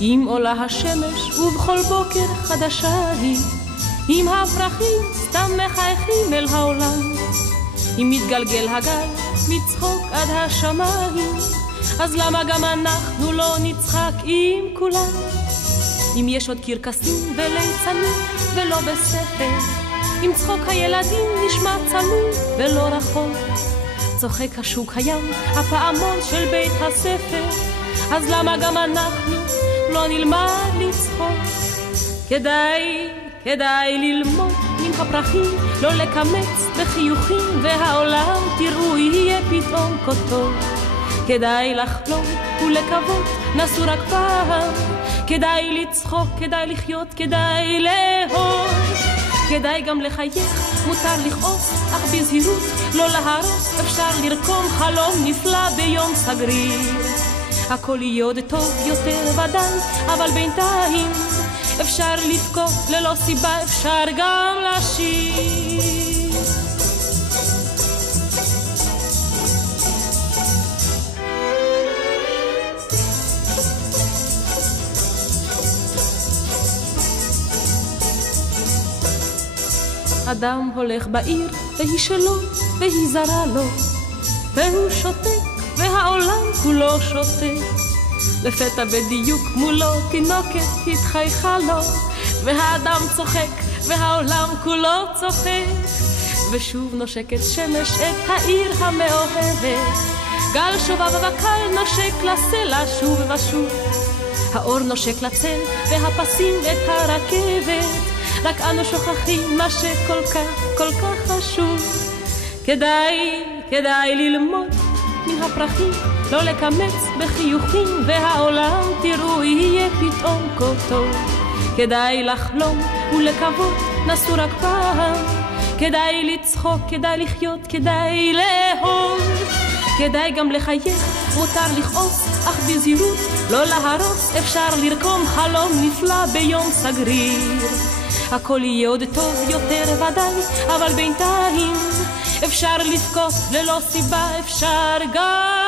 אם עולה השמש ובכל בוקר חדשה היא, אם הפרחים סתם מחייכים אל העולם, אם מתגלגל הגל מצחוק עד השמיים, אז למה גם אנחנו לא נצחק עם כולם? אם יש עוד קרקסים וליצנים ולא בספר, אם צחוק הילדים נשמע צנוע ולא רחוק, צוחק השוק הים, הפעמון של בית הספר, אז למה גם אנחנו לא נלמד לצחוק? כדאי ללמוד מן הפרחים, לא לקמץ בחיוכים, והעולם תראו יהיה פתאום כה טוב. כדאי לחלום ולקוות, נסו רק פעם, כדאי לצחוק, כדאי לחיות, כדאי לאהוב, כדאי גם לחייך, מותר לכעוס, אך בזהירות לא להרוס, אפשר לרקום חלום נפלא ביום סגריר. הכל יהיה עוד טוב יותר ודאי, אבל בינתיים אפשר לבכות ללא סיבה, אפשר גם לשיר. אדם הולך בעיר והיא שלו והיא זרה לו, והוא שותק והעולם כולו שותק. לפתע בדיוק מולו תינוקת התחייכה לו, והאדם צוחק והעולם כולו צוחק. ושוב נושקת שמש את העיר המאוהבת, גל שובב וקל נושק לסלע שוב ושוב, האור נושק לצל והפסים את הרכבת, רק אנו שוכחים מה שכל כך כל כך חשוב. כדאי ללמוד מן הפרחים, לא לקמץ בחיוכים, והעולם תראו יהיה פתאום כה טוב. כדאי לחלום ולקוות, נסו רק פעם, כדאי לצחוק, כדאי לחיות, כדאי לאהוב, כדאי גם לחייך, מותר לכעוס, אך בזהירות לא להרוס, אפשר לרקום חלום נפלא ביום סגריר. הכל יהיה עוד טוב יותר ודאי, אבל בינתיים אפשר לבכות ללא סיבה, אפשר גם